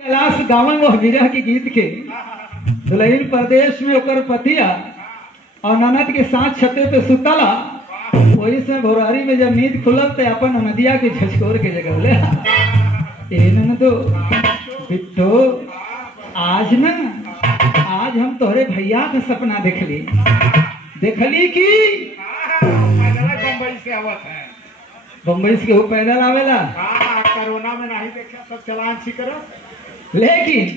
कैलाश गावन वो विरह के गीत के दुल्हन प्रदेश में ओकर पतिया और ननद के साथ छते पे सुतला। वही से भोरारी में जब नींद खुलल तो अपन नदिया के झचकोर के जगह ले तो बिट्टो आज हम तोहरे भैया का सपना देखली कि बम्बई से आवत है। बम्बई से केहू पैदल आवेला। कोरोना में नहीं देखा सब चलान छिकर। लेकिन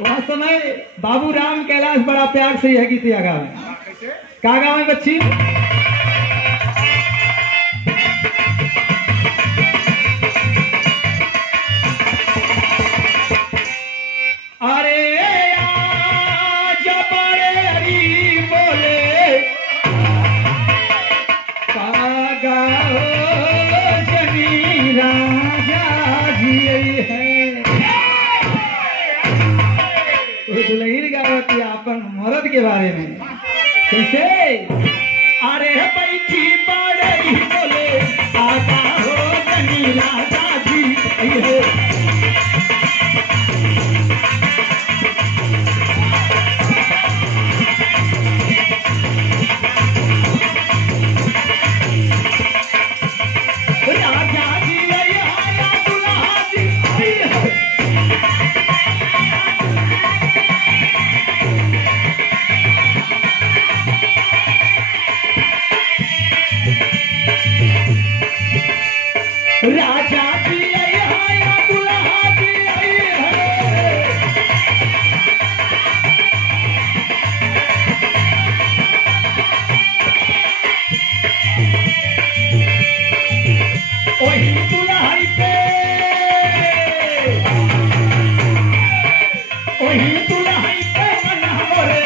वह समय बाबू राम कैलाश बड़ा प्यार से यह गीत गावे। का गावे बच्ची? अरे आज बड़े हरी बोले कागा जनी राजा जी है। दुल्हन गावती अपन मर्द के बारे में कैसे? अरे बैठी बड़े बोले आका हो जनी राजा जी है। राजा जी आया दुल्हा जी आई है। वही दुल्हाई पे मन हमरे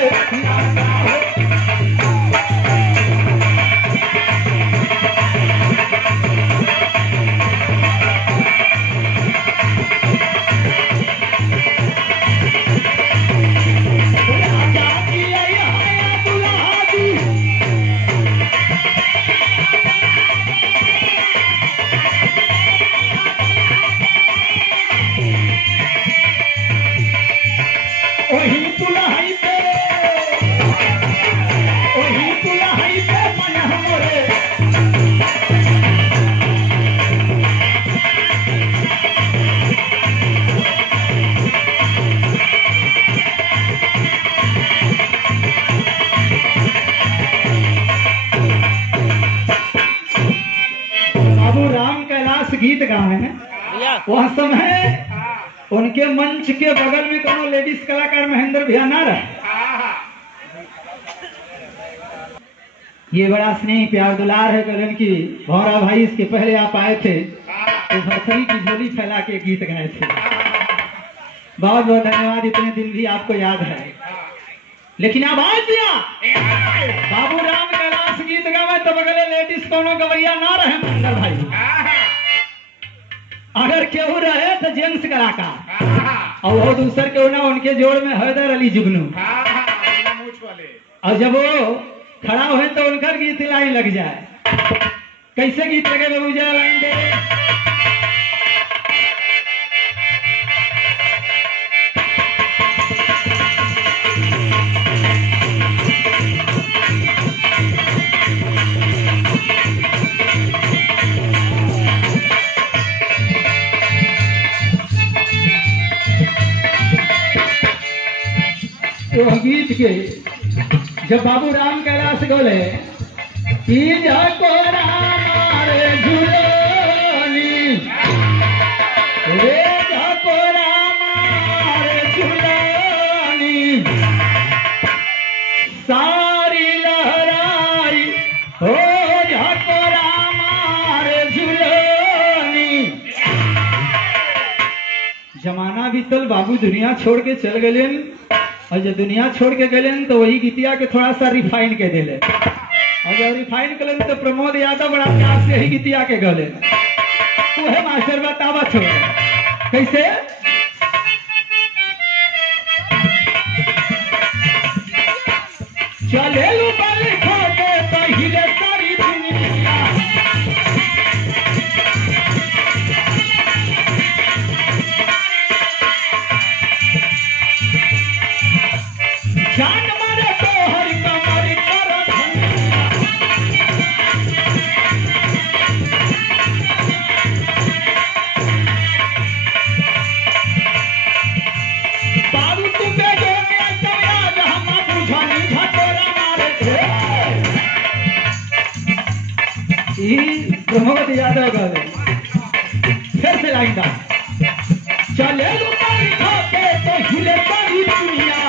गीत गावे हैं। वह समय उनके मंच के बगल में कोनो लेडीज कलाकार महेंद्र भैया ना रहे। ये बड़ा स्नेह प्यार दुलार है करण की भौरा भाई। इसके पहले आप आए थे तो भरथरी की झोली फैला के गीत गाए थे। बहुत बहुत धन्यवाद। इतने दिन भी आपको याद है। लेकिन अब आज दिया बाबू राम कैलाश गीत गावे तो बगले लेडीज कोनो गवैया ना रहे महेंद्र भाई। अगर केहू रहे तो जेंट्स कलाकार और वो दूसर केहू ना उनके जोड़ में हैदर अली जुगनू। और जब वो खड़ा हुए तो उनका गीत लाइन लग जाए। कैसे गीत लगे बाबू जरा लाइन दे। वो गीत के जब बाबू राम कैलाश बोले कि जाको राम झूलोनी रे जाको राम झूलोनी सारी लहराई हो जाको राम झूलोनी। जमाना बीतल बाबू दुनिया छोड़ के चल गए और जब दुनिया छोड़ के गए तो वही गीतिया के थोड़ा सा रिफाइन के दिले। और जब रिफाइन कर तो प्रमोद यादव बड़ा प्यार से यही गीतिया के गले। वो है मास्टर बतावा छोड़ कैसे? चले बल खोटे पहिले सारी दुनिया प्रमोद यादव गावे फिर से लाइन दा चले लुटाई खाके तो हिले सारी दुनिया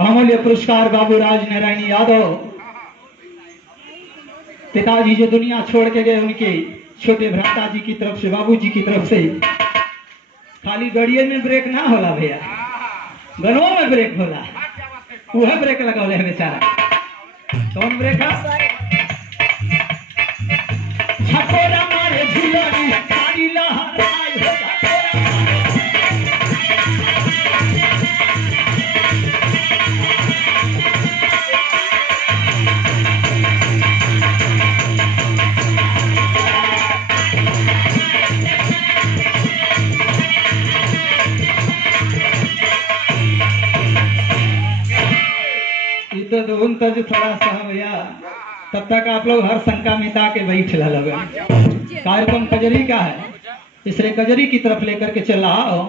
अमूल्य पुरस्कार बाबू राज नारायण यादव पिताजी जो दुनिया छोड़ के गए उनके छोटे भ्राता जी की तरफ से बाबू जी की तरफ से खाली गड़िए में ब्रेक ना होला भैया गनों में ब्रेक होला वह ब्रेक लगौले है बेचारा कौन ब्रेक है छपोरा मारे झुलनी साड़ी लहराई हो तो उन तज थोड़ा सा भैया तब तक आप लोग हर शंका मिटा के बैठ लगे कार्यक्रम कजरी का है इसलिए कजरी की तरफ लेकर के चल रहा हो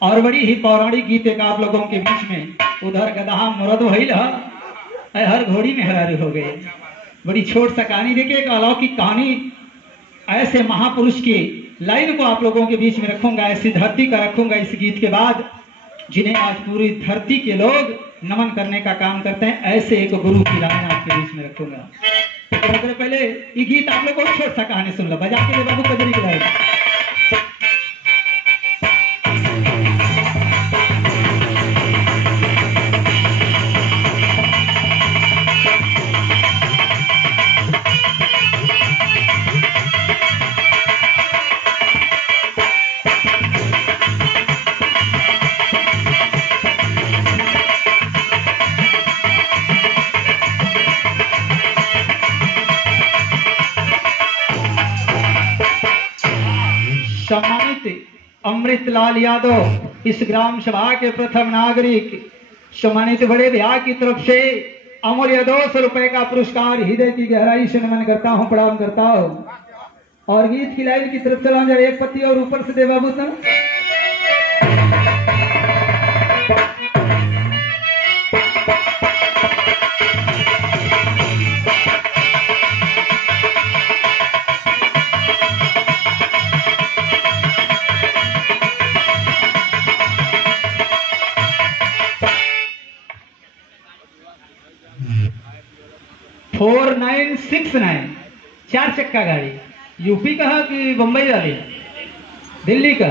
और बड़ी ही पौराणिक गीत एक आप लोगों के बीच में उधर गदहा मुरद भइल हर घोड़ी में हरारी हो गई बड़ी छोट सा कहानी देखिए एक अलौकिक कहानी ऐसे महापुरुष की लाइन को आप लोगों के बीच में रखूंगा ऐसी धरती का रखूंगा इस गीत के बाद जिन्हें आज पूरी धरती के लोग नमन करने का काम करते हैं ऐसे एक गुरु की लाइन आपके बीच में रखूंगा तो पहले ये गीत आप लोग को छोट सा कहानी सुन लो बजा के बाबू कजरी की लाइन सम्मानित अमृतलाल यादव इस ग्राम सभा के प्रथम नागरिक सम्मानित बड़े भैया की तरफ से अमूल्य 200 रुपए का पुरस्कार हृदय की गहराई से नमन करता हूँ प्रणाम करता हूँ और गीत की लाइन की तरफ चला जाए एक पत्ती और ऊपर से दे बाबू तुम फोर 969 4 चक्का गाड़ी यूपी का है कि बम्बई वाली दिल्ली का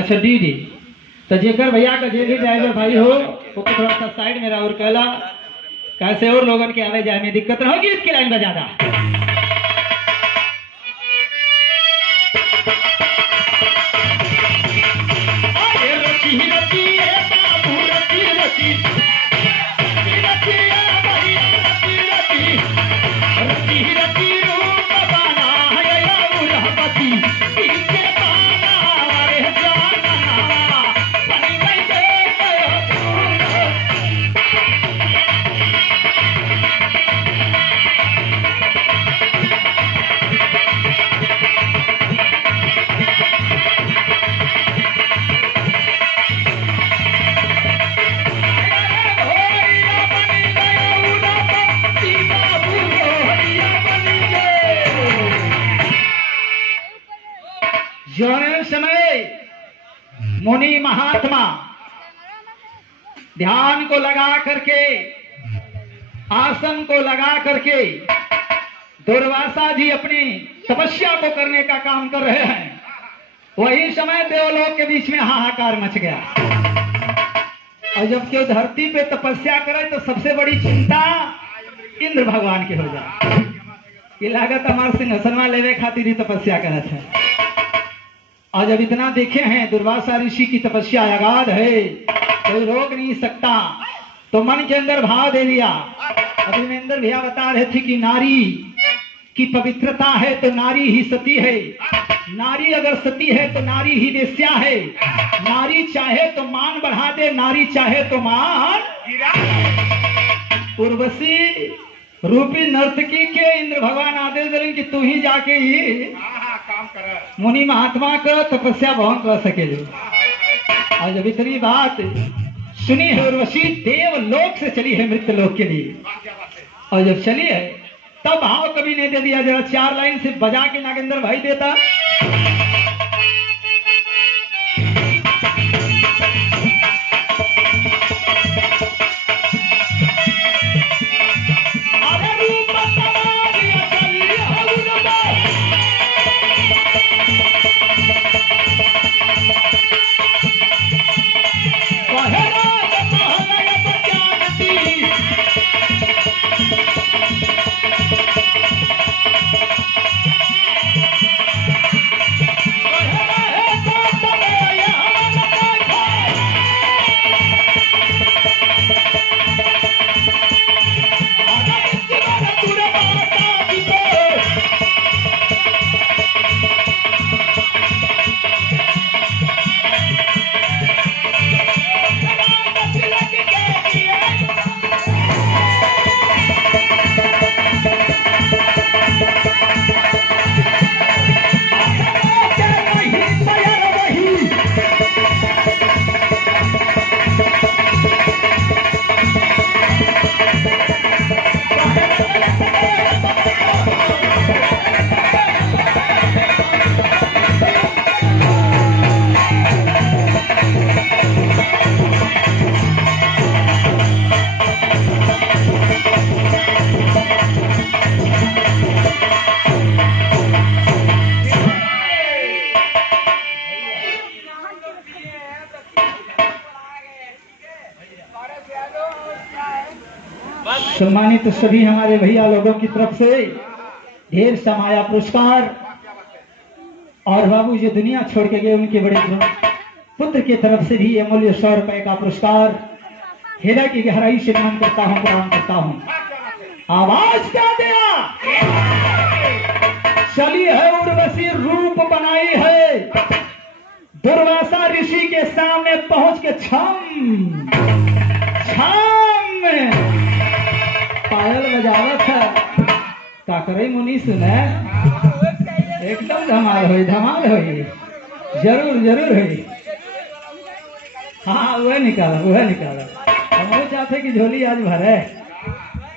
अच्छा डी तो जेकर भैया का जे भी ड्राइवर भाई हो वो थोड़ा सा साइड में और कहला कैसे और लोगन के आवे जाए में दिक्कत न होगी इसकी लाइन बजा दा मुनि महात्मा ध्यान को लगा करके, आसन को लगा करके दुर्वासा जी अपनी तपस्या को करने का काम कर रहे हैं। वही समय देवलोक के बीच में हाहाकार मच गया। और जब क्यों धरती पे तपस्या करे तो सबसे बड़ी चिंता इंद्र भगवान के हो जाए कि लागत हमारे सिंहासनवा लेवे खातिर ही तपस्या करे थे। और जब इतना देखे हैं दुर्वासा ऋषि की तपस्या अगाध है, कोई रोक नहीं सकता, तो मन के अंदर भाव दे दिया। अभिनेंद्र भैया बता रहे थे कि नारी की पवित्रता है तो नारी ही सती है, नारी अगर सती है तो नारी ही वेश्या है, नारी चाहे तो मान बढ़ा दे, नारी चाहे तो मान गिरा। उर्वशी रूपी नर्तकी के इंद्र भगवान आदेश दें कि तू ही जाके ही काम कर, मुनि महात्मा का तपस्या भवन कर सके। और जब इतनी बात सुनी है उर्वशी देवलोक से चली है मृत्यु लोक के लिए। और जब चली है तब भाव कभी नहीं दे दिया, जरा 4 लाइन से बजा के नागेंद्र भाई देता। सम्मानित तो सभी हमारे भैया लोगों की तरफ से ढेर समाया पुरस्कार, और बाबू जो दुनिया छोड़ के गए उनके बड़े पुत्र की तरफ से भी अमूल्य 100 रुपए का पुरस्कार। हृदय की गहराई से नमन करता हूँ, प्रणाम करता हूँ। आवाज क्या दिया, चली है उर्वशी रूप बनाई है, दुर्वासा ऋषि के सामने पहुंच के छम पायल बजावत है। का करे मुनि सुने, एकदम धमाल हुई, जरूर जरूर हुई। हाँ वह निकाला हम वो चाहते कि झोली आज भरे।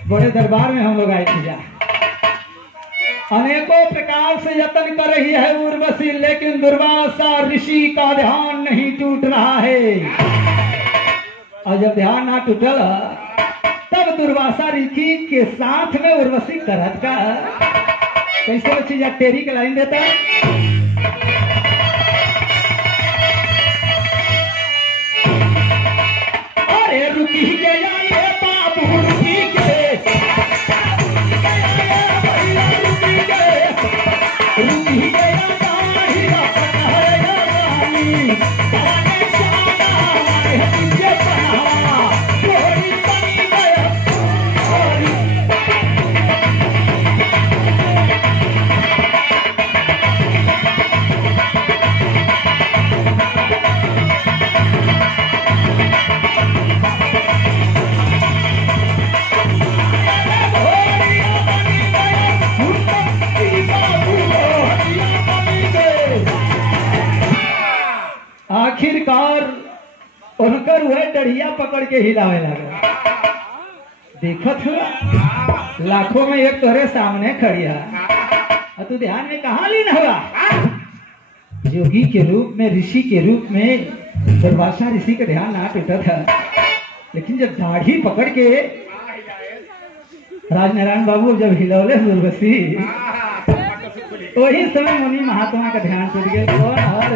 बड़े दरबार में हम लोग आए थे, अनेकों प्रकार से यत्न कर रही है उर्वशी, लेकिन दुर्वासा ऋषि का ध्यान नहीं टूट रहा है। और जब ध्यान ना टूटल तब दुर्वासा ऋषि के साथ में उर्वशी करत का कैसे बच्ची जा टेरी के लाइन देता। अरे रुकी गया ये बाबू रुकी गए, रुकी गया दाढ़ी अपना रानी, दाने जाना है तुझे बनावा, कोई बनी गया आखिरकार उनकर वह डढ़िया पकड़ के हिलावे लगा। देखत हुआ लाखों में एक तोरे सामने खड़ी है, तू ध्यान में कहा लीन हुआ। जोगी के रूप में, ऋषि के रूप में दुर्वासा ऋषि का ध्यान ना टूटा था, लेकिन जब दाढ़ी पकड़ के राजनारायण बाबू जब हिलौले उर्वशी, वही समय मुनि महात्मा का ध्यान टूट गया। और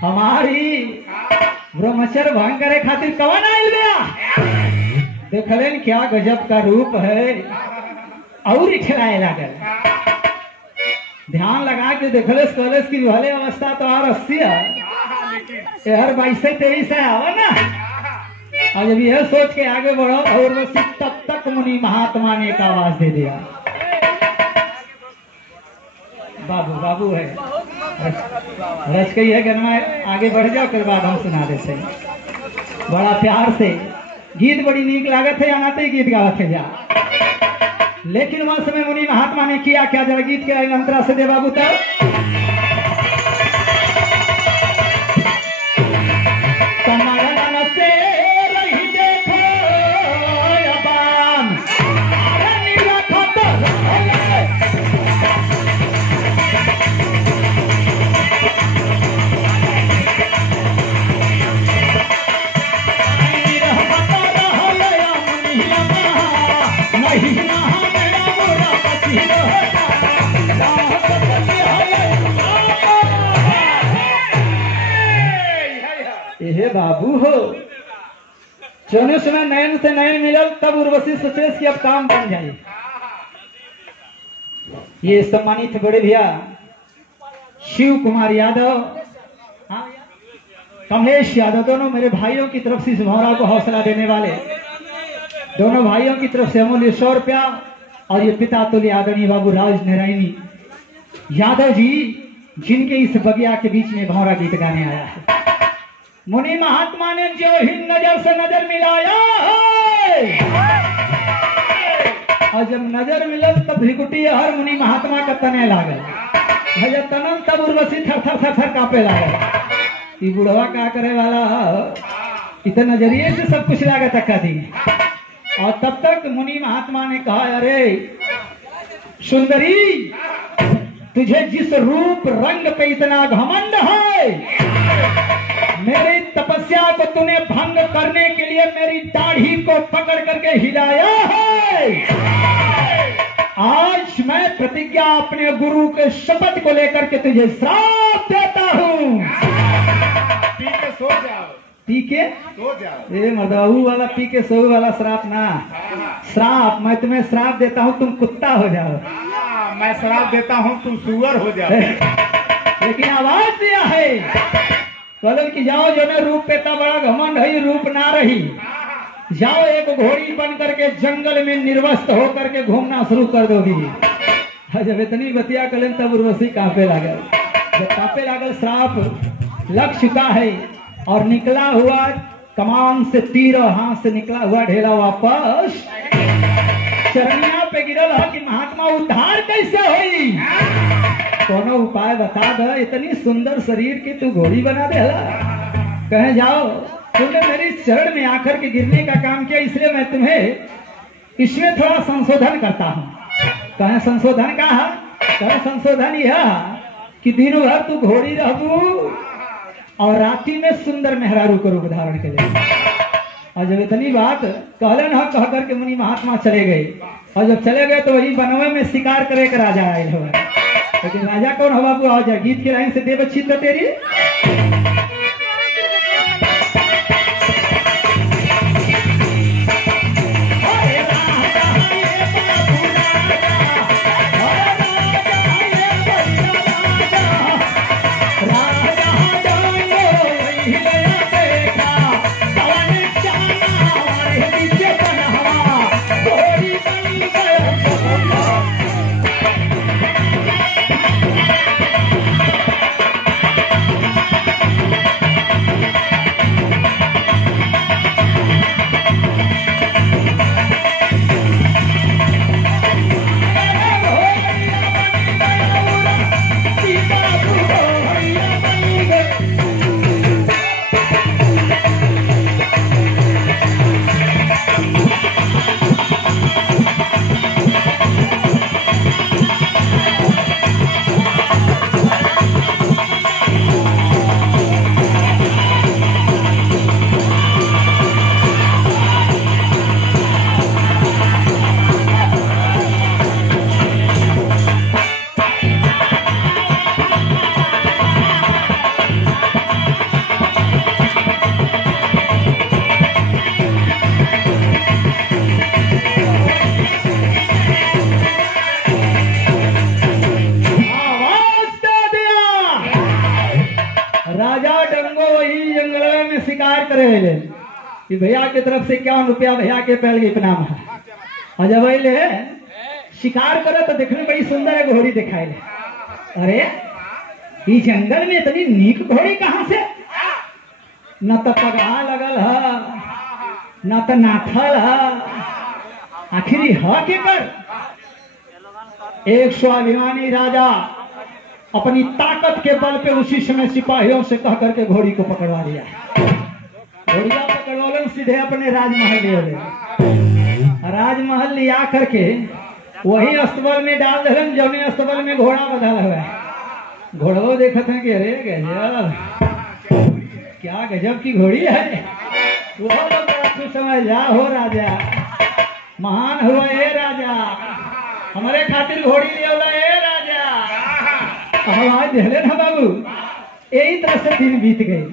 हमारी ब्रह्मचर्य भंग करे खातिर कौन आयल गया? देखलेन क्या गजब का रूप है, और इठलाए लागल। ध्यान लगा के देखलेस कॉलेज की भले अवस्था तो और 80 है, हर 22-23 है आवा ना। और जब यह सोच के आगे बढ़ो और बस तब तक मुनि महात्मा ने एक आवाज दे दिया, बाबू बाबू है रच कही है गनमा, आगे बढ़ जाओ, के बाद हम सुना देते हैं। बड़ा प्यार से गीत बड़ी नीक लागत है, आनाते ही गीत गावत है जा। लेकिन वह समय मुनि महात्मा ने किया क्या, जरा गीत के अंतरा से दे बाबू तब। हे बाबू हो, चौने समय नयन से नयन मिलल, तब उर्वशी सोचे कि अब काम बन जाए। ये सम्मानित बड़े भैया शिव कुमार यादव, कमलेश यादव, दोनों मेरे भाइयों की तरफ से इस भौरा को हौसला देने वाले, दोनों भाइयों की तरफ से अमूल्य 100 रुपया। और ये पिता तुल्य आदरणीय बाबू राज नारायणी यादव जी, जिनके इस बगिया के बीच में भौरा गीत गाने आया है। मुनि महात्मा ने जो ही नजर से नजर मिलाया है, और जब नजर मिलल तब भिकुटी हर मुनि महात्मा का तने लागल। जब तनन तब उर्वशी थर थर थर थर कांपे लागल। ये बुढ़वा का करे वाला इतना नजरिए से सब कुछ लागत का दी। और तब तक मुनि महात्मा ने कहा, अरे सुंदरी, तुझे जिस रूप रंग पे इतना घमंड है, मेरी तपस्या को तूने भंग करने के लिए मेरी दाढ़ी को पकड़ करके हिलाया है। आज मैं प्रतिज्ञा अपने गुरु के शपथ को लेकर के तुझे श्राप देता हूँ। पी के सो जाओ, पी के सो जाओ। ये मदाऊ वाला पी के सो वाला श्राप ना, श्राप। मैं तुम्हें श्राप देता हूँ, तुम कुत्ता हो जाओ। मैं श्राप देता हूँ, तुम सुअर हो जाओ। लेकिन आवाज दिया है, कहलन कि जाओ, जो ने रूप पे बड़ा घमंड है, रूप ना रही, जाओ एक घोड़ी बन करके जंगल में निर्वस्त्र होकर के घूमना शुरू कर दोगी। जब इतनी बतिया कलन तब उर्वशी कांपे लागल। जब कांपे लागल, श्राप लग चुका है और निकला हुआ कमान से तीर और हाथ से निकला हुआ ढेला वापस चरनिया पे गिरल है कि महात्मा उद्धार कैसे हुई, कोनो उपाय बता दे। इतनी सुंदर शरीर की तू घोड़ी बना दे। कहे जाओ, तुमने मेरी चरण में आकर के गिरने का काम किया, इसलिए मैं तुम्हें इसमें थोड़ा संशोधन करता हूँ। कहे संशोधन का है? कहे संशोधन यह कि दिनों भर तू घोड़ी रहू और रात्रि में सुंदर मेहरारू को रूप धारण के लिए। और जब इतनी बात कहलन है, कह करके मुनि महात्मा चले गए। और जब चले गए तो वही बनवे में शिकार करे के राजा आए हो। लेकिन राजा कौन हो बाबू? आओ जा, गीत की लाइन से देव अच्छी तो तेरी। अले कि भैया के तरफ से 51 रुपया भैया के पैल के इनाम है। और जब अले शिकार करे तो देखने में बड़ी सुंदर है घोड़ी दिखाई ले। अरे ये जंगल में इतनी नीक घोड़ी कहाँ से? न तो पगहा लगल है न तो नाथल है, आखिर ह के कर? एक स्वाभिमानी राजा अपनी ताकत के बल पे उसी समय सिपाहियों से कह करके घोड़ी को पकड़वा लिया। घोड़िया पकड़वा सीधे अपने राजमहल ले गए। राजमहल लिया करके वही अस्तबल में डाल दे, जमीन अस्तबल में घोड़ा बधा हुआ है। घोड़ो देखते हैं कि अरे गजब, क्या गजब की घोड़ी है। वो लोग समझ जा हो राजा, महान हुआ ए राजा, हमारे खातिर घोड़ी ले ए राजा। आज देले ना बाबू, यही तरह से दिन बीत गए।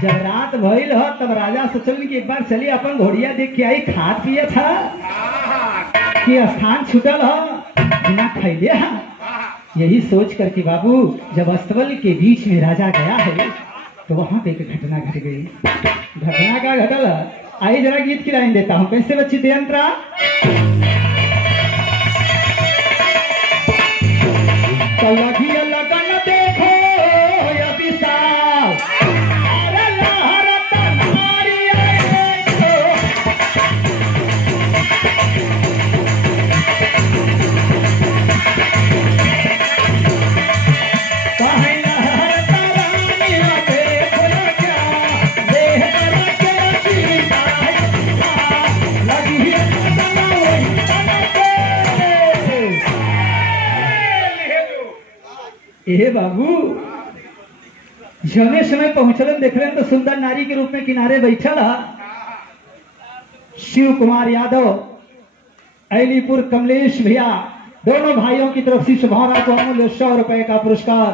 जब रात भइल हो तब राजा सोचल कि एक बार चलिए अपन घोड़िया देख के आई, खात पिए था कि स्थान छूटल हो बिना खैले। यही सोच करके बाबू जब अस्तबल के बीच में राजा गया है तो वहां पे एक घटना घट गई। घटना का घटल, आई जरा गीत की लाइन देता हूँ, कैसे बच्ची देयंत्रा। लगन देखो या विशाल, अरे लहरत नारी कहीं लहरत रानी देखो क्या, देह कर के चिंता लगी ए बाबू। जमे समय पहुंचलन देख रहे हैं तो सुंदर नारी के रूप में किनारे बैठल शिव कुमार यादव, अलीपुर कमलेश भैया, दोनों भाइयों की तरफ से सुभावना को अमूल्य 100 रुपए का पुरस्कार।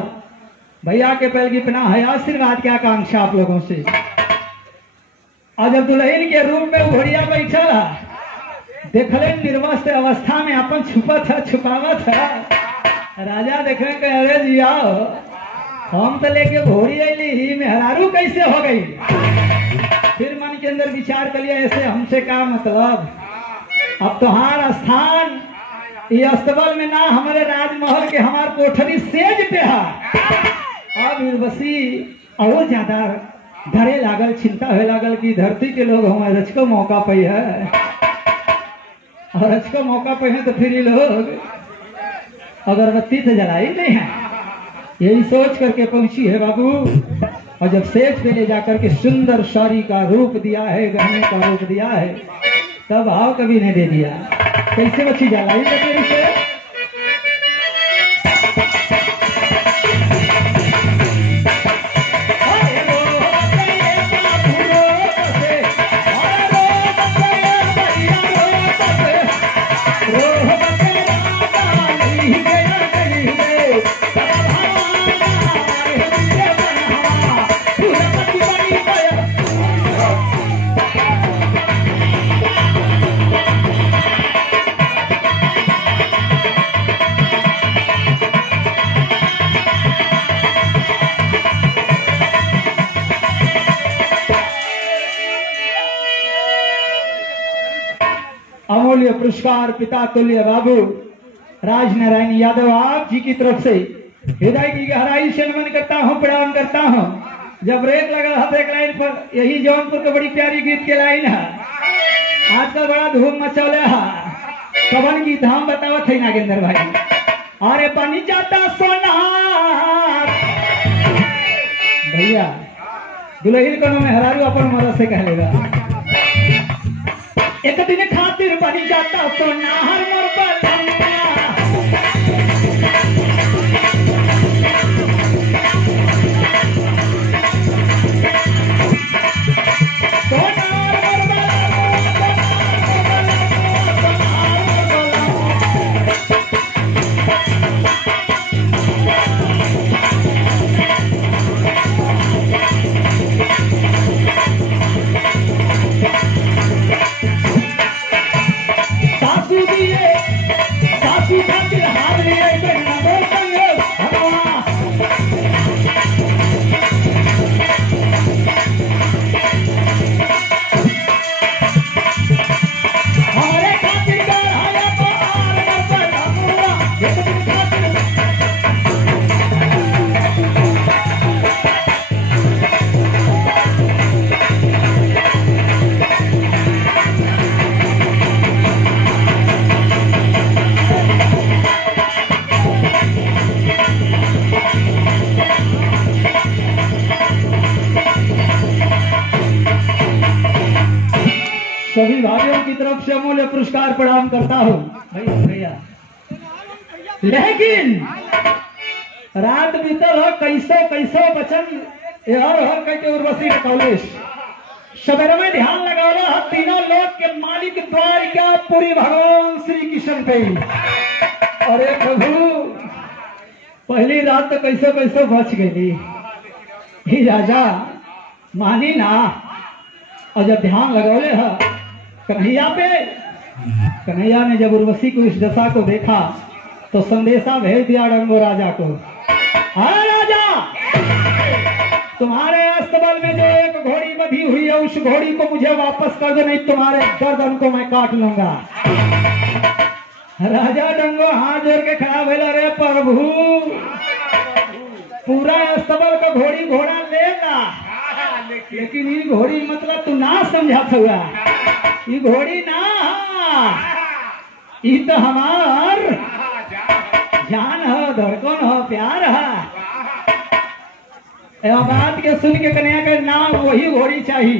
भैया के पैल की पना है आशीर्वाद की आकांक्षा आप लोगों से। और जब दुल्हन के रूप में घोड़िया बैठल देखले निर्वस्त्र अवस्था में अपन छुपावत है। राजा देख रहे हैं, अरे जी आओ, हम तो लेके घोड़ी अली ही मेहरारू कैसे हो गई। फिर मन के अंदर विचार कर लिया, ऐसे हमसे क्या मतलब, अब तुम्हारा स्थान ये अस्तबल में ना, हमारे राजमहल के हमार कोठरी सेज पे है। अब उर्वशी और ज्यादा डरे लागल, चिंता हो लागल कि धरती के लोग हमारे रचको मौका पे है, और रचको मौका पे है तो फिर ये लोग अगरबत्ती तो जलाई नहीं है। यही सोच करके पहुंची है बाबू। और जब सेज पे ले जाकर के सुंदर साड़ी का रूप दिया है, गहने का रूप दिया है, तब भाव कभी नहीं दे दिया। कैसे बच्ची जलाई बतेरी से अमूल्य पुरस्कार पिता तुल्य बाबू राजनारायण यादव आप जी की तरफ से हृदय की गहराई से नमन करता हूँ, प्रणाम करता हूँ। जब ब्रेक लगा हाथ एक लाइन पर, यही जौनपुर की बड़ी प्यारी गीत के लाइन है, आजकल बड़ा धूम मचौले है। कवन गीत हम बतावत है नागेंद्र भाई। अरे बनी जाता सोना भैया, दुल्हन को मेहरारू अपन मदद से कह लेगा। एक दिन खातिर बनी जाता सोना हर मोर बलैया, सोना हर मोर सासू दिए तरफ से अमूल्य पुरस्कार प्रदान करता हूँ भैया। लेकिन रात बीतल हो कैसो कैसो बचन हर कहते उर्वशी के कॉलेज सदर में ध्यान लगावला है तीनों लोक के मालिक द्वारिका पुरी भगवान श्री कृष्ण पे। अरे प्रभु पहली रात तो कैसो कैसो बच गई ही राजा मानी ना। और जब ध्यान लगौले है कन्हैया पे, कन्हैया ने जब उर्वशी को इस दशा को देखा तो संदेशा भेज दिया डंगो राजा को, हाँ राजा तुम्हारे अस्तबल में जो एक घोड़ी बंधी हुई है उस घोड़ी को मुझे वापस कर दो, नहीं तुम्हारे गर्दन को मैं काट लूंगा। राजा डंगो हाथ जोड़ के खड़ा भेल, अरे प्रभु पूरा अस्तबल का घोड़ी घोड़ा लेला, लेकिन ये घोड़ी मतलब तू ना समझा हुआ, ये घोड़ी ना ये तो हमार जान हो, धड़कन हो, प्यार है। बात के सुन के कन्हैया के नाम वही घोड़ी चाहिए।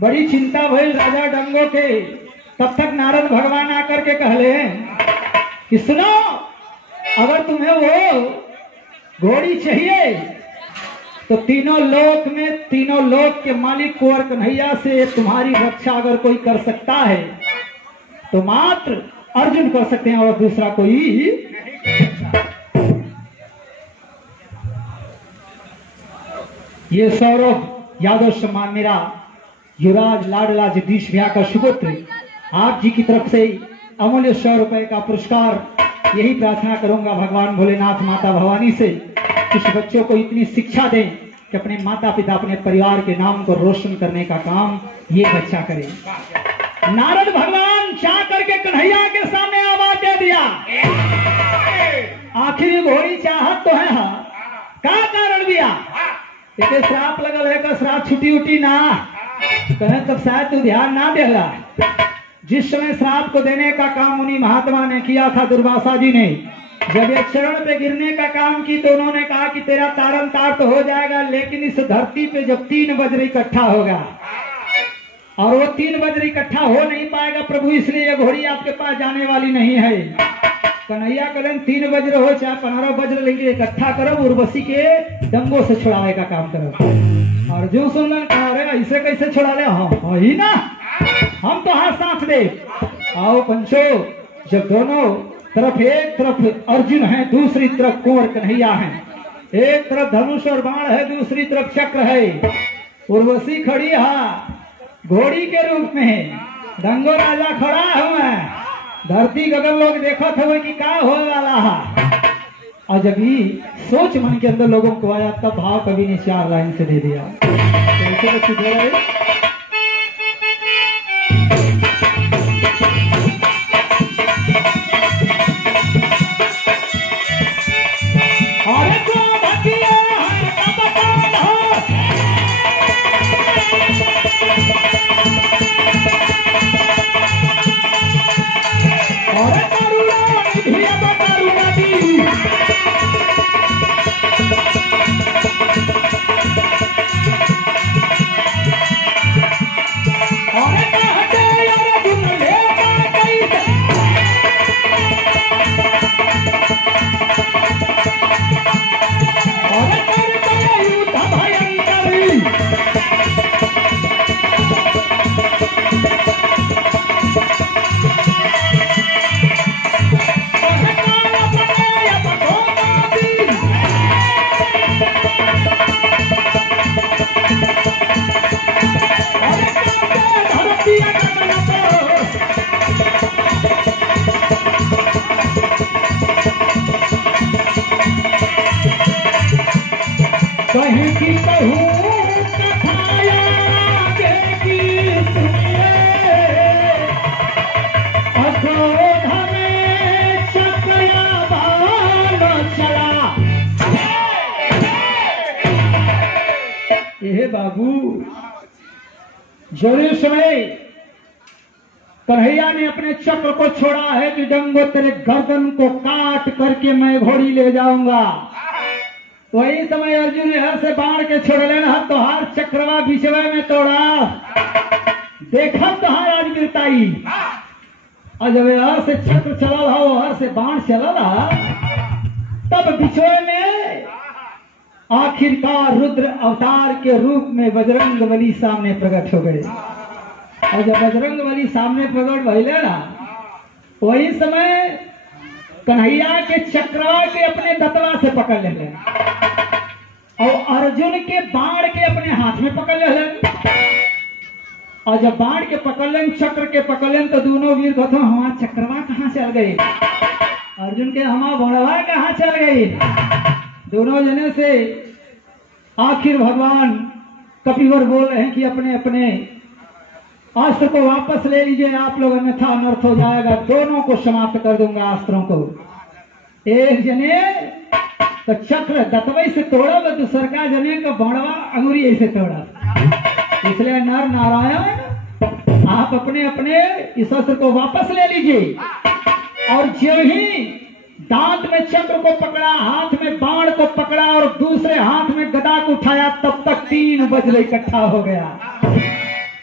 बड़ी चिंता भइल राजा डंगो के। तब तक नारद भगवान आकर के कहले कि सुनो अगर तुम्हें वो घोड़ी चाहिए तो तीनों लोक में तीनों लोक के मालिक कुंवर कन्हैया से तुम्हारी रक्षा अगर कोई कर सकता है तो मात्र अर्जुन कर सकते हैं और दूसरा कोई। ये सौरभ यादव सम्मान मेरा युवराज लाडला जगदीश भैया का सुपुत्र आप जी की तरफ से अमूल्य 100 रुपए का पुरस्कार। यही प्रार्थना करूंगा भगवान भोलेनाथ माता भवानी से इस बच्चों को इतनी शिक्षा दें कि अपने माता पिता अपने परिवार के नाम को रोशन करने का काम ये बच्चा करे। नारद भगवान जा करके कन्हैया के सामने आवाज दे दिया, आखिर घोड़ी चाहत तो है का कारण दिया एक श्राप लगल है का श्राप छुट्टी उठी ना कहे तब शायद तू ध्यान ना दे रहा। जिस समय श्राप को देने का काम उन्हीं महात्मा ने किया था, दुर्वासा जी ने जब एक चरण पे गिरने का काम की तो उन्होंने कहा कि तेरा तारन तार तो हो जाएगा, लेकिन इस धरती पे जब 3 वज्र इकट्ठा होगा और वो 3 वज्र इकट्ठा हो नहीं पाएगा प्रभु, इसलिए ये घोड़ी आपके पास जाने वाली नहीं है। कन्हैया कलन 3 वज्र हो चाहे 15 वज्र लेंगे इकट्ठा करो, उर्वशी के डंगों से छुड़ाने का काम करो। और जो सुनलन कहा अरे ऐसे कैसे छुड़ा ले, हाँ ही ना हम तो हाथ साथ दे। आओ पंचो, जब दोनों तरफ एक तरफ अर्जुन है दूसरी तरफ कुंवर कन्हैया है, एक तरफ धनुष और बाण है दूसरी तरफ चक्र है, उर्वशी खड़ी है घोड़ी के रूप में, डंगो राजा खड़ा हुआ, धरती गगन लोग देखा था कि क्या हो वाला है। और जब ये सोच मन के अंदर लोगों को आया तब भाव कवि ने 4 लाइन से दे दिया। बाबू जरूर समय कन्हैया ने अपने चक्र को छोड़ा है कि डंगो तेरे गर्दन को काट करके मैं घोड़ी ले जाऊंगा। वही समय अर्जुन ने हर से बाढ़ के छोड़ लेना तो हार चक्रवा बिचवा में तोड़ा, देखा कहाँ आज गिरताई। और जब हर से छत्र चलल हो, हर से बाण चलल, तब बिछोए में आखिरकार रुद्र अवतार के रूप में बजरंग बली सामने प्रकट हो गए। और जब बजरंग बली सामने प्रकट भइले ना, वही समय कन्हैया के चक्रवा के अपने दतवा से पकड़ ले और अर्जुन के बाण के अपने हाथ में पकड़ ले। और जब बाण के पकड़ लें, चक्र के पकड़ लें, तो दोनों वीर कहते हमारा चक्रवा कहाँ चल गई, अर्जुन के हमारा भोड़वा कहाँ चल गई। दोनों जने से आखिर भगवान कपिवर बोल रहे हैं कि अपने अपने अस्त्र को वापस ले लीजिए, आप लोग अन्यथा अनर्थ हो जाएगा, दोनों को समाप्त कर दूंगा अस्त्रों को। एक जने तो चक्र दतवई से तोड़ा, तो दूसर का जने का भोड़वा अंगुरी से तोड़ा। इसलिए नर नारायण आप अपने अपने इस अस्त्र को वापस ले लीजिए। और जो ही दांत में चक्र को पकड़ा, हाथ में बाण को पकड़ा और दूसरे हाथ में गदा को उठाया, तब तक 3 वज्र इकट्ठा हो गया।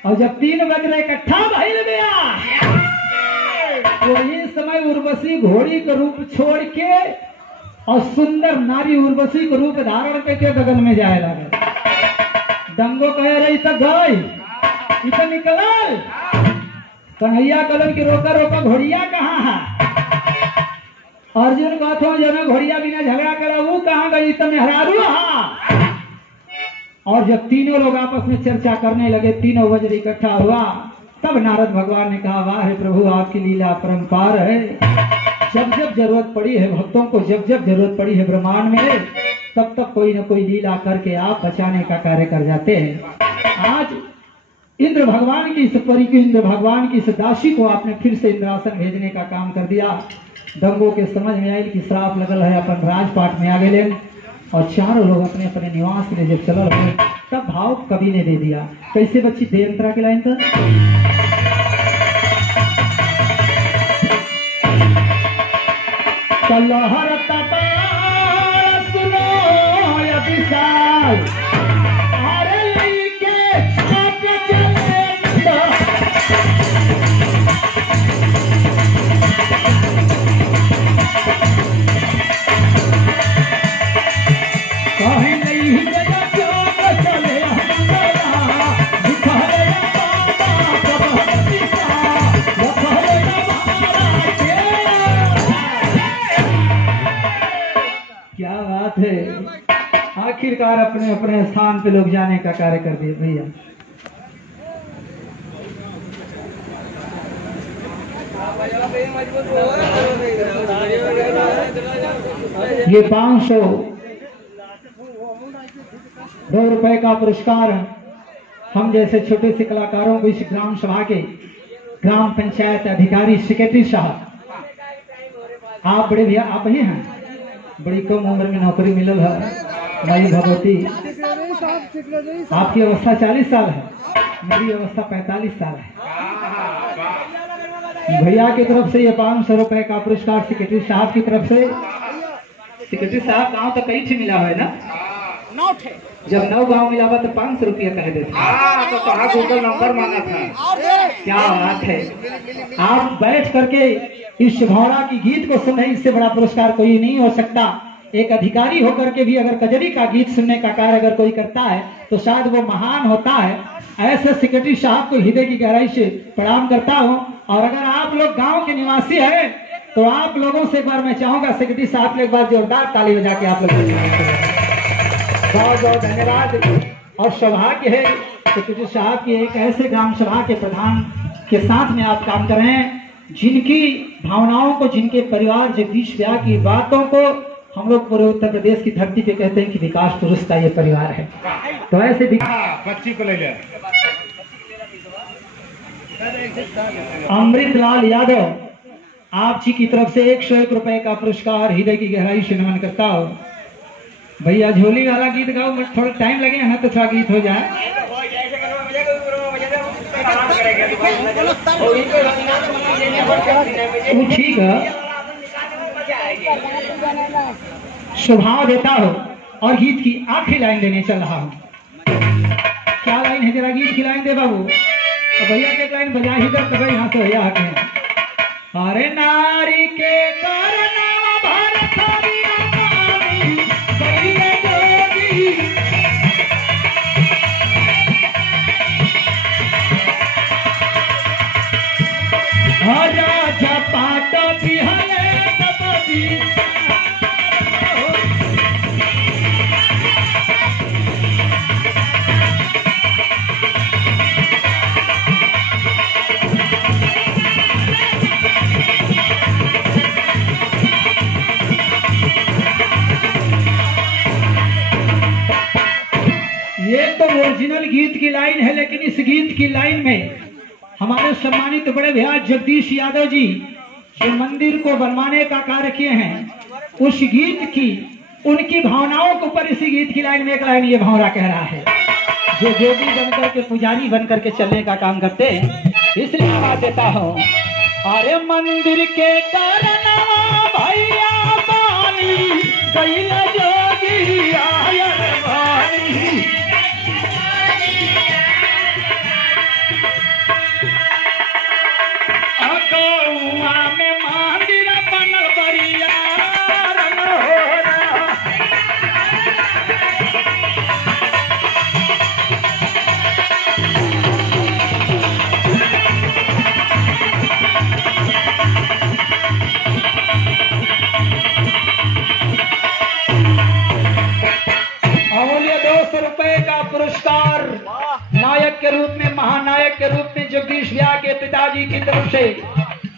और जब 3 वज्र इकट्ठा भइल गया, वही समय उर्वशी घोड़ी का रूप छोड़ के और सुंदर नारी उर्वशी का रूप धारण करके बगल में जाए लगा। दंगो कह रही तो गई, इतना निकल। कन्हैया कलर की रोका रोका घोड़िया कहाँ है। अर्जुन कहते जो घोड़िया बिना झगड़ा करा वो कहाँ गई, इतने हरारू। और जब तीनों लोग आपस में चर्चा करने लगे, तीनों वज्र इकट्ठा हुआ, तब नारद भगवान ने कहा वाह प्रभु आपकी लीला परंपार है। जब जब जरूरत पड़ी है भक्तों को, जब जब जरूरत पड़ी है ब्रह्मांड में, तब तक कोई न कोई लीला करके आप बचाने का कार्य कर जाते हैं। आज इंद्र भगवान की इस परी को, इंद्र भगवान की इस दासी को आपने फिर से इंद्रासन भेजने का काम कर दिया। दंगों के समझ में आयल कि श्राप लगल है, अपन राजपाट में आ गए और चारों लोग अपने अपने निवास के लिए जब चल रहे, तब भाव कवि ने दे दिया। कैसे बच्ची दे अंतरा की लाइन था। कलहर तपार सुनो या विशाल, अरे लेके आप चले कहीं नहीं गया क्यों चले हमारा, दिखाए बाबा कब दिशा, दिखाए हमारा क्या बात है। आखिरकार अपने अपने स्थान पे लोग जाने का कार्य कर दिए भैया। ये 502 रुपए का पुरस्कार हम जैसे छोटे से कलाकारों को इस ग्राम सभा के ग्राम पंचायत अधिकारी सेक्रेटरी साहब, आप बड़े भैया आप ही हैं, बड़ी कम उम्र में नौकरी मिलल है। भाई भगवती आपकी अवस्था 40 साल है, मेरी अवस्था 45 साल है। भैया की तरफ से ये 500 रुपए का पुरस्कार सेक्रेटरी साहब की तरफ से। सेक्रेटरी साहब गांव तो कई थी मिला है ना, 9 थे। जब 9 गांव मिला हुआ तो 500 रुपया कह देते। तो कहा गूगल नंबर मांगा था। क्या बात है। आप बैठ करके इस भौरा की गीत को सुने, इससे बड़ा पुरस्कार कोई नहीं हो सकता। एक अधिकारी होकर के भी अगर कजरी का गीत सुनने का कार्य अगर कोई करता है तो शायद वो महान होता है। ऐसे सेक्रेटरी साहब को हृदय की गहराई से प्रणाम करता हूँ। और अगर आप लोग गांव के निवासी हैं तो आप लोगों से एक बार मैं चाहूंगा सेक्रेटरी साहब ने एक बार जोरदार ताली बजा के आप लोग बहुत बहुत धन्यवाद। और सौभाग्य है सेक्रेटरी साहब की एक ऐसे ग्राम सभा के प्रधान के साथ में आप काम कर रहे हैं, जिनकी भावनाओं को, जिनके परिवार जगदीश ब्याह की बातों को हम लोग पूरे उत्तर प्रदेश की धरती पे कहते हैं कि विकास पुरुष का ये परिवार है। तो ऐसे बच्ची को ले ले। अमृतलाल यादव आप जी की तरफ से 101 रुपए का पुरस्कार हृदय की गहराई से नमन करता हूँ। भैया झोली वाला गीत गाओ, बट थोड़ा टाइम लगेगा ना तो थोड़ा गीत हो जाए। ठीक है, स्वभाव देता हो और गीत की आखिरी लाइन देने चल रहा हूँ। क्या लाइन है, जरा गीत की लाइन दे बाबू। तो भैया के लाइन बजा ही दर तब यहाँ से भैया हटे। अरे नारी के करना भारत हरियाणी गईले जोगी, राजा पाट बिहले तपदी। ये तो ओरिजिनल गीत की लाइन है, लेकिन इस गीत की लाइन में हमारे सम्मानित बड़े भैया जगदीश यादव जी जो मंदिर को बनवाने का कार्य किए हैं, उस गीत की उनकी भावनाओं के ऊपर इसी गीत की लाइन में एक लाइन ये भावना कह रहा है। जो जोगी बनकर के पुजारी बनकर के चलने का काम करते हैं, इसलिए बात देता हूँ। अरे मंदिर के करना भैया बानी गईले जोगी आयल भाई, में मंदिर बनल बरिया रंग हो रहा। अमूल्य 200 रुपए का पुरस्कार नायक के रूप में, महानायक के रूप में जगदीश भैया के पिताजी की तरफ से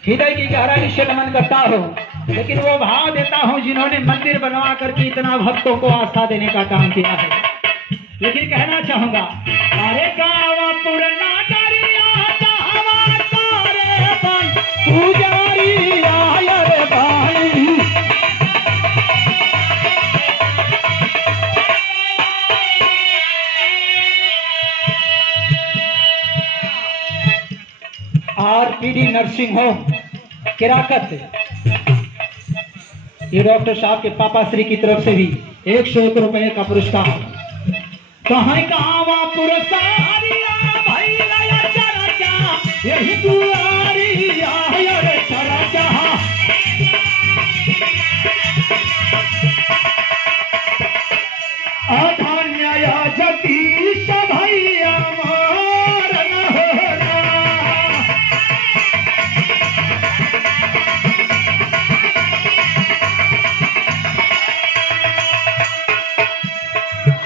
हृदय की गहराई से नमन करता हूँ। लेकिन वो भाव देता हूँ जिन्होंने मंदिर बनवा करके इतना भक्तों को आस्था देने का काम किया है। लेकिन कहना चाहूंगा, अरे गावा पुरना करिया जावा तारे भाई पुजारी आयर भाई, आरपीडी नर्सिंग होम केराकत, ये डॉक्टर साहब के पापा श्री की तरफ से भी 101 रुपए का पुरस्कार। कहाँ कहाँ पुरस्कार यही दुआरी आयर चरा अधन्य जगदीश भैया मारन हो रहा।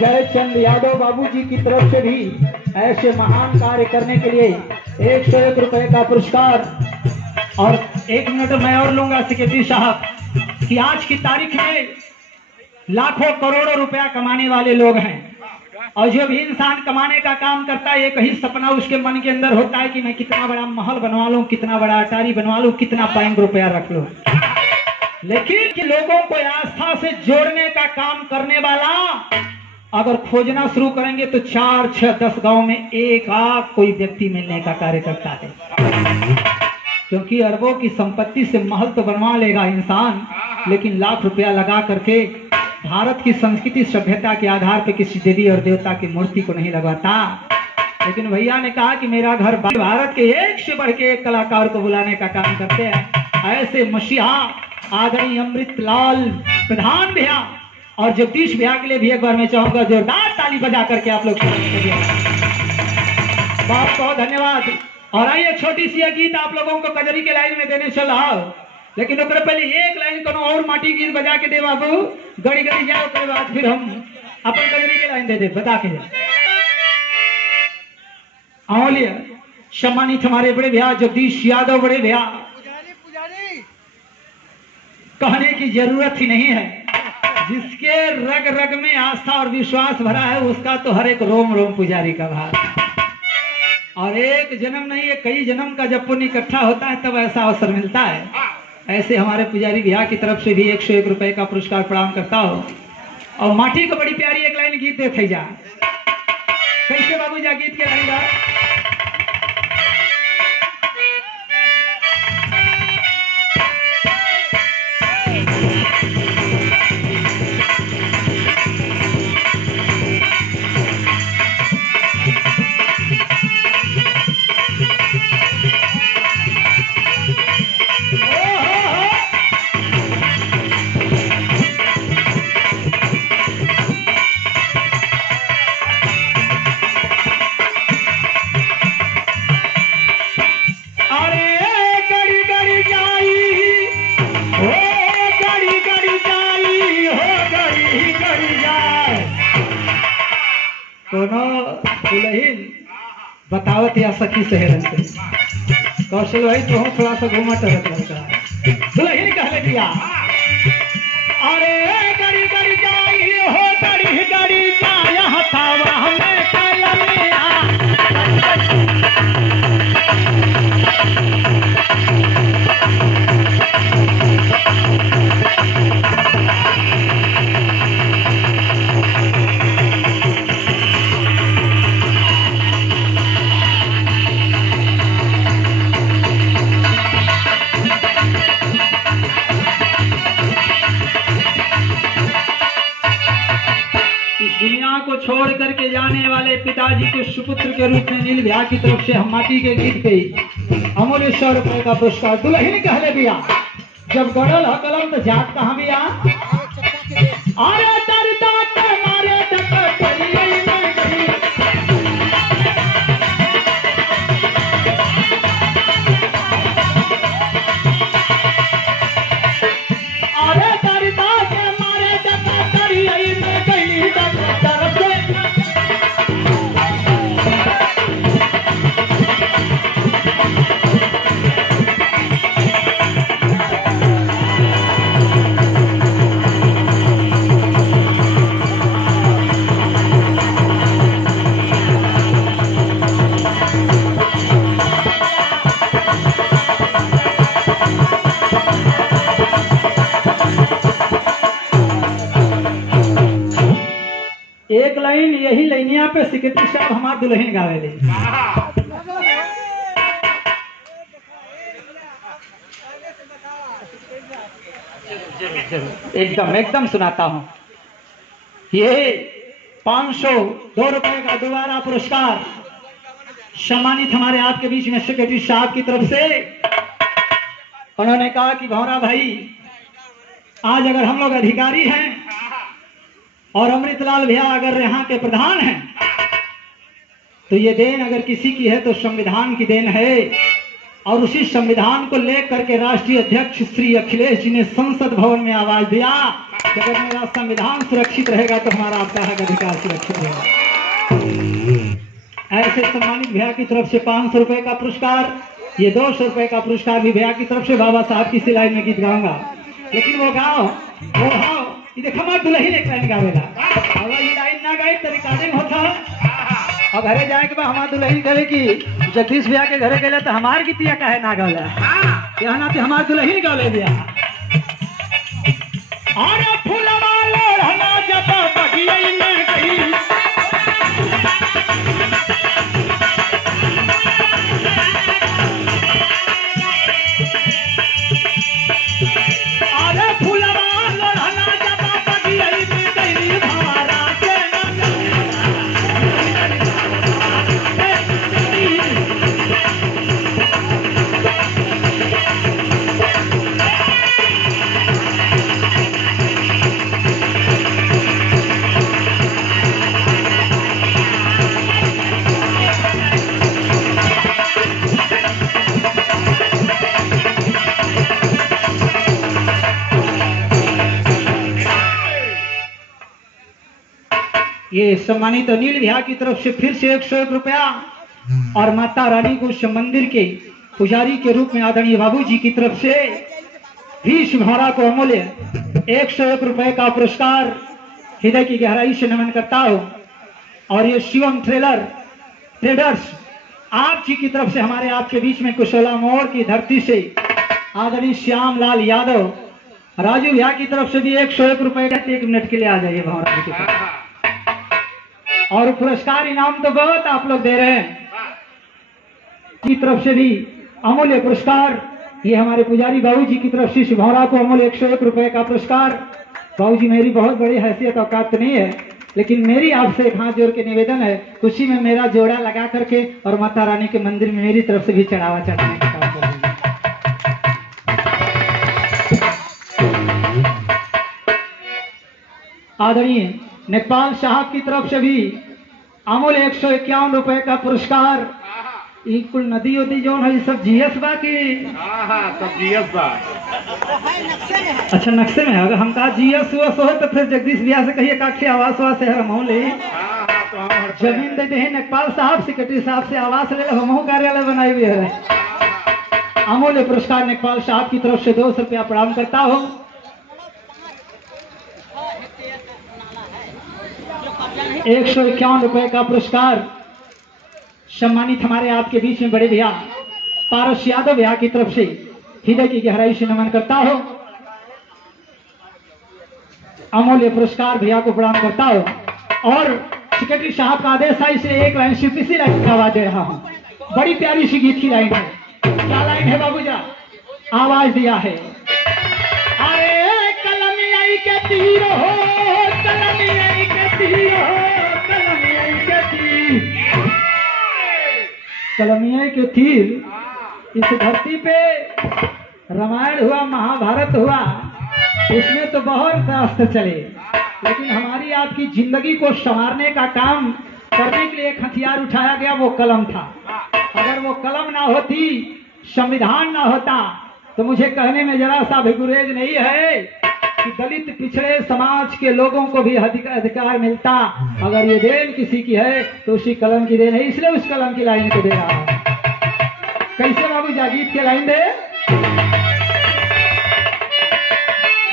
जयचंद यादव बाबूजी की तरफ से भी ऐसे महान कार्य करने के लिए 101 रुपए का पुरस्कार। और 1 मिनट मैं और लूंगा सेक्रेटरी साहब कि आज की तारीख में लाखों करोड़ों रुपया कमाने वाले लोग हैं, और जो भी इंसान कमाने का काम करता है एक ही सपना उसके मन के अंदर होता है कि मैं कितना बड़ा महल बनवा लूं, कितना बड़ा अटारी बनवा लूं, कितना बैंक रुपया रख लूं। लेकिन कि लोगों को आस्था से जोड़ने का काम करने वाला अगर खोजना शुरू करेंगे तो 4, 6, 10 गांव में एक आध कोई व्यक्ति मिलने का कार्य करता है। क्योंकि अरबों की संपत्ति से महल तो बनवा लेगा इंसान, लेकिन लाख रुपया लगा करके भारत की संस्कृति सभ्यता के आधार पे किसी देवी और देवता की मूर्ति को नहीं लगाता। लेकिन भैया ने कहा कि मेरा घर भारत के एक से बढ़ के एक कलाकार को बुलाने का काम करते हैं। ऐसे मसीहा आदरणीय अमृतलाल प्रधान भैया और जगदीश भैया के लिए भी एक बार मैं चाहूंगा जोरदार ताली बजा करके आप लोग बहुत बहुत धन्यवाद। और आइए छोटी सी गीत आप लोगों को कजरी के लाइन में देने चल रहा हूँ, लेकिन उसके पहले एक लाइन कोनो और माटी गीत बजा के दे बाबू, गड़ी गड़ी जाओ, उसके बाद फिर हम अपन कजरी के लाइन दे दे बता के। अमूल्य सम्मानित हमारे बड़े भैया जगदीश यादव बड़े भैया, कहने की जरूरत ही नहीं है, जिसके रग रग में आस्था और विश्वास भरा है उसका तो हर एक रोम रोम पुजारी का भार। और एक जन्म नहीं है, कई जन्म का जब पुण्य इकट्ठा होता है तब ऐसा अवसर मिलता है। ऐसे हमारे पुजारी भैया की तरफ से भी 101 रुपए का पुरस्कार प्रदान करता हो। और माटी को बड़ी प्यारी एक लाइन गीत देते जा, कैसे बाबू जा गीत के लाइन गा। दोनों दुल्हन बतावत या सखी सहेरन से कौशल भाई तो थोड़ा सा घूमा टहल लड़का दुल्हन कहले दिया अरे गड़ी गड़ी जाई हो गड़ी गड़ी जाय हथावा हमें कलमिया को छोड़ करके जाने वाले पिताजी के सुपुत्र के रूप में नील भैया की तरफ से हम माटी के गीत पे अमूल्य 100 रुपए का पुरस्कार दुल्हन कहले भैया जब गड़ल ह कलम तो जात कहाँ भैया अरे दरदा के मारे एक लाइन यही लाइनिया पे सेक्रेटरी साहब हमार दुल्हन गावे ले एकदम एकदम सुनाता हूँ ये 502 रुपए का दोबारा पुरस्कार सम्मानित हमारे आपके बीच में सेक्रेटरी साहब की तरफ से उन्होंने कहा कि भौरा भाई आज अगर हम लोग अधिकारी हैं और अमृतलाल भैया अगर यहाँ के प्रधान हैं तो ये देन अगर किसी की है तो संविधान की देन है और उसी संविधान को लेकर के राष्ट्रीय अध्यक्ष श्री अखिलेश जी ने संसद भवन में आवाज दिया कि अगर मेरा संविधान सुरक्षित रहेगा तो हमारा आपका हक अधिकार सुरक्षित रहेगा। ऐसे सम्मानित भैया की तरफ से 500 रुपए का पुरस्कार ये 200 रुपए का पुरस्कार भी भैया की तरफ से बाबा साहब की सिलाई में गीत गाऊंगा लेकिन वो गाओ वो गाओ ये देखो हमारे दुल्हन एक लाइन गावेला अगर ये लाइन ना गाई तो रिकॉर्डिंग होता अब घरे जाए के बाद हमारे दुल्हन कहे कि जगदीश भैया के घरे गए तो हमार गीतिया काहे ना गावला यहाँ ना हमारे दुल्हन गावे दिया अरे फूलवा लोढ़ना जब बगिया में गई ये सम्मानित अनिल भैया की तरफ से फिर से 101 रुपया और माता रानी को उस मंदिर के पुजारी के रूप में आदरणीय बाबू जी की तरफ से भी शुभारा को अमूल्य 101 रुपए का पुरस्कार हृदय की गहराई से नमन करता हूं। और ये शिवम ट्रेडर्स आप जी की तरफ से हमारे आपके बीच में कुशला मोड़ की धरती से आदरणीय श्याम लाल यादव राजू भैया की तरफ से भी 101 रुपए का 1 मिनट के लिए आ जाइए भंवरा जी की तरफ। और पुरस्कार इनाम तो बहुत आप लोग दे रहे हैं की तरफ से भी अमूल्य पुरस्कार ये हमारे पुजारी बाबू जी की तरफ से भंवरा को अमूल्य 101 रुपए का पुरस्कार। बाबू जी मेरी बहुत बड़ी हैसियत औकात नहीं है लेकिन मेरी आपसे एक हाथ जोड़ के निवेदन है उसी में मेरा जोड़ा लगा करके और माता रानी के मंदिर में मेरी तरफ से भी चढ़ावा चढ़ाने का काम करेंगे। आदरणीय नेपाल साहब की तरफ से भी अमूल्य 151 रुपए का पुरस्कार। कुल नदी उदी जो है सब जीएस बा की सब जीएस बा अच्छा नक्शे में है अगर हम कहा जीएस हुआ सो तो फिर जगदीश भैया से कहिए काक्षी आवास वास है हम ले तो हम हटते हैं। जमीन देते हैं नेकपाल साहब, सेक्रेटरी साहब से आवास ले लो, हमहू कार्यालय बनाए हुए है। अमूल्य पुरस्कार नेकपाल साहब की तरफ से 200 रुपया प्रदान करता हूँ। 151 रुपए का पुरस्कार सम्मानित हमारे आपके बीच में बड़े भैया पारस यादव भैया की तरफ से हृदय की गहराई से नमन करता हूँ। अमूल्य पुरस्कार भैया को प्रदान करता हूँ और सेक्रेटरी साहब का आदेश है, इसे एक लाइन सिर्फ इसी लाइन का आवाज दे रहा हूँ। बड़ी प्यारी सी गीत की लाइन है। क्या लाइन है बाबूजा? आवाज दिया है, अरे कलमियाई के तीर हो, कलमियाई के तीर हो, कलमियाई के तीर, कलमियाई के तीर। इस धरती पे रामायण हुआ, महाभारत हुआ, उसमें तो बहुत अस्त्र चले, लेकिन हमारी आपकी जिंदगी को संवारने का काम करने के लिए एक हथियार उठाया गया, वो कलम था। अगर वो कलम ना होती, संविधान ना होता, तो मुझे कहने में जरा सा भी गुरेज नहीं है कि दलित पिछड़े समाज के लोगों को भी अधिकार मिलता। अगर ये देन किसी की है तो उसी कलम की देन है, इसलिए उस कलम की लाइन को दे रहा हूं। कैसे बाबू जागीत के लाइन दे,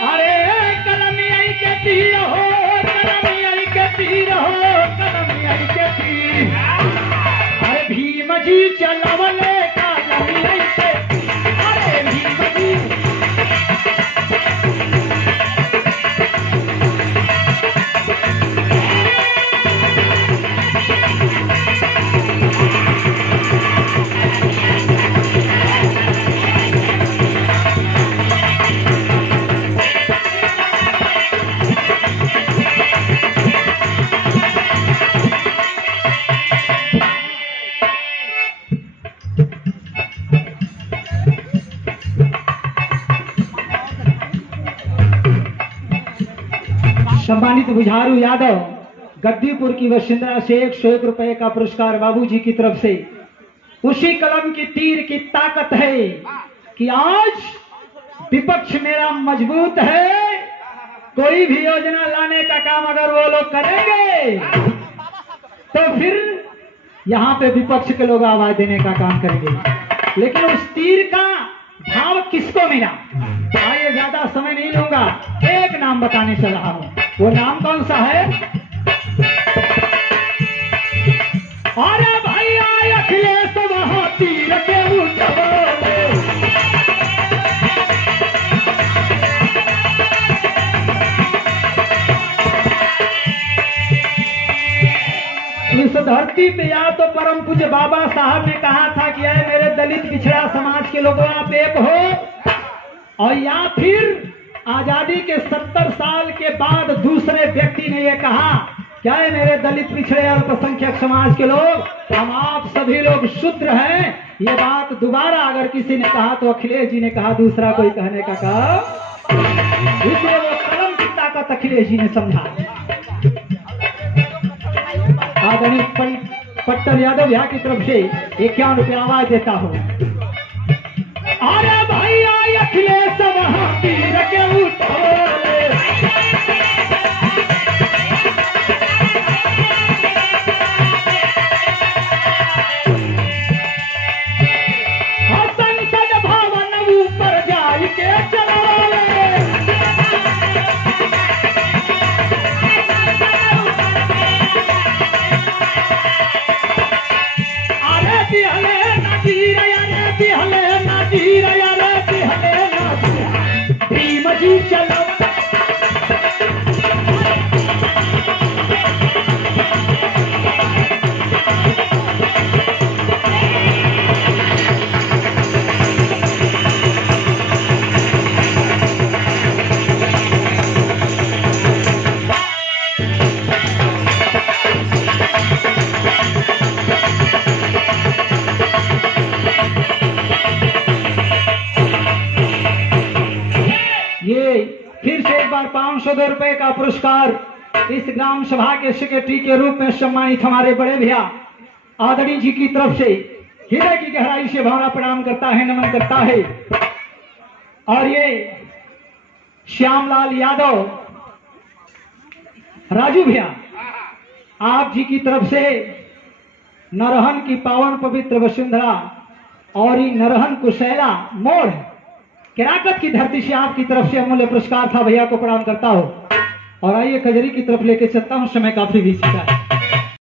अरे कलमियाई के तीर हो, कलमियाई के तीर हो, कलमियाई के तीर, अरे भीम जी चलवले कलमियाई के, अरे भीम जी। सम्मानित बुझारू यादव गद्दीपुर की वसुंधरा से 101 रुपए का पुरस्कार बाबूजी की तरफ से। उसी कलम की तीर की ताकत है कि आज विपक्ष मेरा मजबूत है। कोई भी योजना लाने का काम अगर वो लोग करेंगे तो फिर यहाँ पे विपक्ष के लोग आवाज देने का काम करेंगे। लेकिन उस तीर का भाव किसको मिला, आइए ज्यादा समय नहीं लूंगा, एक नाम बताने चल रहा हूं। वो नाम कौन सा है? अरे भाई आए अखिलेश वहां तीर के उठवले, इस धरती पे या तो परम पूज्य बाबा साहब ने कहा था कि आए मेरे दलित पिछड़ा समाज के लोगों आप एक हो, और या फिर आजादी के 70 साल के बाद दूसरे व्यक्ति ने यह कहा क्या है मेरे दलित पिछड़े अल्पसंख्यक समाज के लोग, हम आप सभी लोग शूद्र हैं। ये बात दोबारा अगर किसी ने कहा तो अखिलेश जी ने कहा, दूसरा कोई कहने का कहा। इसलिए वो कलम की ताकत अखिलेश जी ने समझा। आदरणीय पट्टर यादव यहाँ की तरफ से 51 रुपया आवाज देता हूँ। अरे भाई आए अखिलेश वहां तीर के उठवले, संसद भवन ऊपर जाई के चलवले, अरे बिहले नजीर, अरे बिहले नजीर, अरे बिहले नजीर, भीम जी चलो। फिर से एक बार 502 रुपए का पुरस्कार इस ग्राम सभा के सेक्रेटरी के रूप में सम्मानित हमारे बड़े भैया आदरणीय जी की तरफ से हृदय की गहराई से भावना प्रणाम करता है, नमन करता है। और ये श्यामलाल यादव राजू भैया आप जी की तरफ से नरहन की पावन पवित्र वसुंधरा और ये नरहन कुशैला मोड़ किराकत की धरती से आपकी तरफ से अमूल्य पुरस्कार था। भैया को प्रणाम करता हूँ और आइए कजरी की तरफ लेके चलता हूँ, समय काफी बीच चुका है।